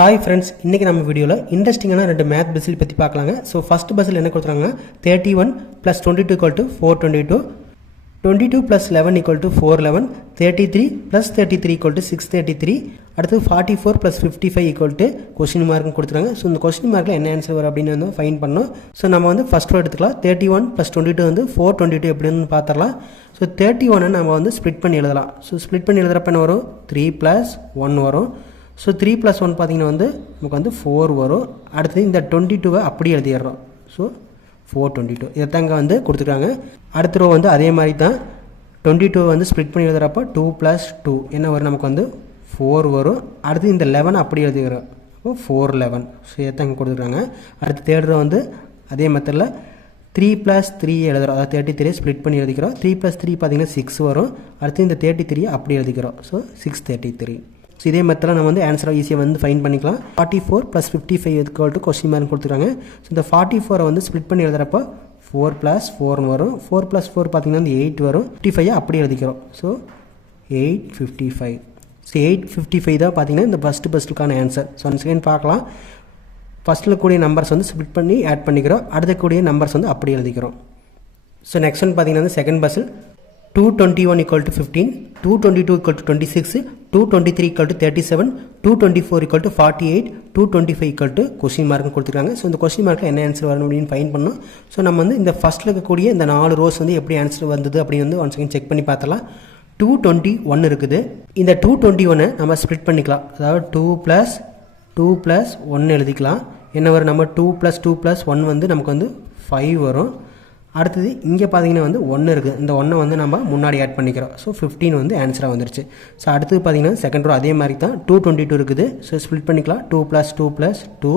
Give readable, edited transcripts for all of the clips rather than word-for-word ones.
Hi friends, இன்றைக்கி நம்ம வீடியோவில் இன்ட்ரெஸ்டிங்கான ரெண்டு மேத் பசில் பற்றி பார்க்கலாங்க. ஸோ ஃபஸ்ட் பசில் என்ன கொடுத்துருக்காங்க, 31 + 22 = 422, 22 + 11 = 411, 33 + 33 = 633, அடுத்து 44 + 55 கொஸ்டின் மார்க்னு கொடுத்துருக்காங்க. ஸோ இந்த கொஸ்டின் மார்க்கில் என்ன ஆன்சர் வரும் அப்படின்னு வந்து ஃபைன் பண்ணணும். ஸோ நம்ம வந்து ஃபஸ்ட் ரோ எடுத்துக்கலாம். 31 + 22 வந்து 422 எப்படின்னு பார்த்துடலாம். ஸோ 31 நம்ம வந்து ஸ்ப்ளிட் பண்ணி எழுதலாம். ஸோ ஸ்ப்ளிட் பண்ணி எழுதுறப்ப என்ன வரும், 3 + 1 வரும். ஸோ 3 + 1 பார்த்திங்கன்னா வந்து நமக்கு வந்து 4 வரும். அடுத்தது இந்த 22 அப்படியே எழுதிடுறோம். ஸோ 422 இதைத்தாங்க வந்து கொடுத்துருக்காங்க. அடுத்த ரோ வந்து அதே மாதிரி தான் 22 வந்து ஸ்ப்ளிட் பண்ணி எழுதுறப்போ 2 + 2 என்ன வரும், நமக்கு வந்து 4 வரும். அடுத்து இந்த 11 அப்படி எழுதிக்கிறோம். அப்போ 411. ஸோ இதைத்தாங்க கொடுத்துருக்காங்க. அடுத்து தேர்ட் ரோ வந்து அதே மெத்தடில் 3 + 3 எழுதுகிறோம். அதாவது 33 ஸ்ப்ளிட் பண்ணி எழுதிக்கிறோம். 3 + 3 பார்த்திங்கன்னா 6 வரும். அடுத்து இந்த 33 அப்படி எழுதிக்கிறோம். ஸோ 633. ஸோ இதே மெத்தடில் நம்ம வந்து ஆன்சரை ஈஸியாக வந்து ஃபைன் பண்ணிக்கலாம். 44 + 55 கொஸ்டின் மார்க் கொடுத்துருக்காங்க. ஸோ இந்த 44 வந்து ஸ்ப்ளிட் பண்ணி எழுதுறப்போ 4 + 4 வரும். 4 + 4 பார்த்திங்கன்னா வந்து 8 வரும். 55 அப்படி எழுதிக்கிறோம். ஸோ 855. ஸோ 855 தான் பார்த்திங்கன்னா இந்த ஃபஸ்ட்டு பஸ்ட்டுக்கான ஆன்சர். ஸோ ஒன் செகண்ட் பார்க்கலாம். ஃபஸ்ட்டில் கூடிய நம்பர்ஸ் வந்து ஸ்ப்ளிட் பண்ணி ஆட் பண்ணிக்கிறோம். அடுத்த கூடிய நம்பர்ஸ் வந்து அப்படி எழுதிக்கிறோம். ஸோ நெக்ஸ்ட் ஒன் பார்த்திங்கன்னா வந்து செகண்ட் பஸ்ஸில் 221 = 15, 222 = 26, 223 = 37, 224 = 48, 225 கொஸ்டின் மார்க்னு கொடுத்துருக்காங்க. ஸோ இந்த கொஸ்டின் மார்க்கில் என்ன ஆன்சர் வரணும் அப்படின்னு ஃபைன் பண்ணணும். ஸோ நம்ம வந்து இந்த ஃபஸ்ட்டில் இருக்கக்கூடிய இந்த 4 ரோஸ் வந்து எப்படி ஆன்சர் வந்தது அப்படின்னு வந்து ஒன் செகண்ட் செக் பண்ணி பார்த்தலாம். 221 இருக்குது. இந்த 221 நம்ம ஸ்ப்ளிட் பண்ணிக்கலாம். அதாவது 2 + 2 + 1 எழுதிக்கலாம். என்ன வரும், நம்ம 2 + 2 + 1 வந்து நமக்கு வந்து 5 வரும். அடுத்தது இங்கே பார்த்தீங்கன்னா வந்து 1 இருக்குது. இந்த 1 வந்து நம்ம முன்னாடி ஆட் பண்ணிக்கிறோம். ஸோ 15 வந்து ஆன்சராக வந்துருச்சு. ஸோ அடுத்தது பார்த்தீங்கன்னா செகண்ட் ரோ அதே மாதிரி தான் 222 இருக்குது. ஸோ ஸ்ப்ளிட் பண்ணிக்கலாம். 2 + 2 + 2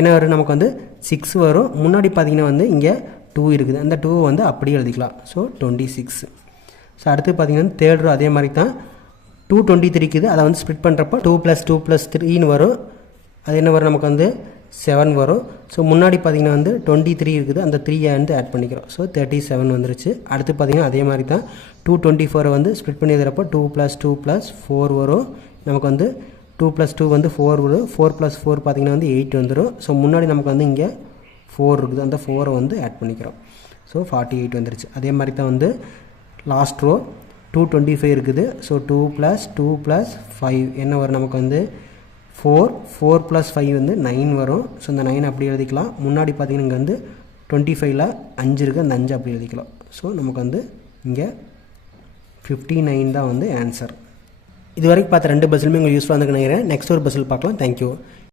என்ன வரும், நமக்கு வந்து 6 வரும். முன்னாடி பார்த்தீங்கன்னா வந்து இங்கே 2 இருக்குது. அந்த 2 வந்து அப்படியே எழுதிக்கலாம். ஸோ 26. ஸோ அடுத்து பார்த்தீங்கன்னா தேர்ட் ரோ அதே மாதிரி தான் 223 இருக்குது. அதை வந்து ஸ்ப்ளிட் பண்ணுறப்போ 2 + 2 + 3 வரும். அது என்ன வரும், நமக்கு வந்து 7 வரும். ஸோ முன்னாடி பார்த்திங்கன்னா வந்து 23 இருக்குது. அந்த 3 வந்து ஆட் பண்ணிக்கிறோம். ஸோ 37 வந்துருச்சு. அடுத்து பார்த்திங்கன்னா அதே மாதிரி தான் 224 வந்து ஸ்ப்ளிட் பண்ணி எழுதுறப்போ 2 + 2 + 4 வரும். நமக்கு வந்து 2 + 2 வந்து 4 வரும். 4 + 4 பார்த்திங்கன்னா வந்து 8 வந்துடும். ஸோ முன்னாடி நமக்கு வந்து இங்கே 4 இருக்குது. அந்த 4 வந்து ஆட் பண்ணிக்கிறோம். ஸோ 48 வந்துருச்சு. அதே மாதிரி தான் வந்து லாஸ்ட் ரோ 225 இருக்குது. ஸோ 2 + 2 + 5 என்ன வரும், நமக்கு வந்து 4 + 5 வந்து 9 வரும். ஸோ இந்த 9 அப்படி எழுதிக்கலாம். முன்னாடி பார்த்திங்கன்னா இங்கே வந்து 25ல் 5 இருக்குது. அந்த 5 அப்படி எழுதிக்கலாம். ஸோ நமக்கு வந்து இங்கே 59 தான் வந்து ஆன்சர். இது வரைக்கும் பார்த்த ரெண்டு பஸ்ஸுமே உங்களுக்கு யூஸ்ஃபுல்லாக இருக்குன்னு நினைக்கிறேன். நெக்ஸ்ட் ஒரு பஸ்ஸில் பார்க்கலாம். தேங்க்யூ.